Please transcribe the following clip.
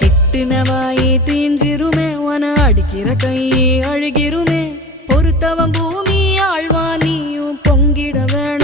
திட்டினவாயே தீஞ்சிருமே உன அடிக்கிற கையே அழுகிருமே பொறுத்தவன் பூமி ஆழ்வா நீயும் பொங்கிட வேண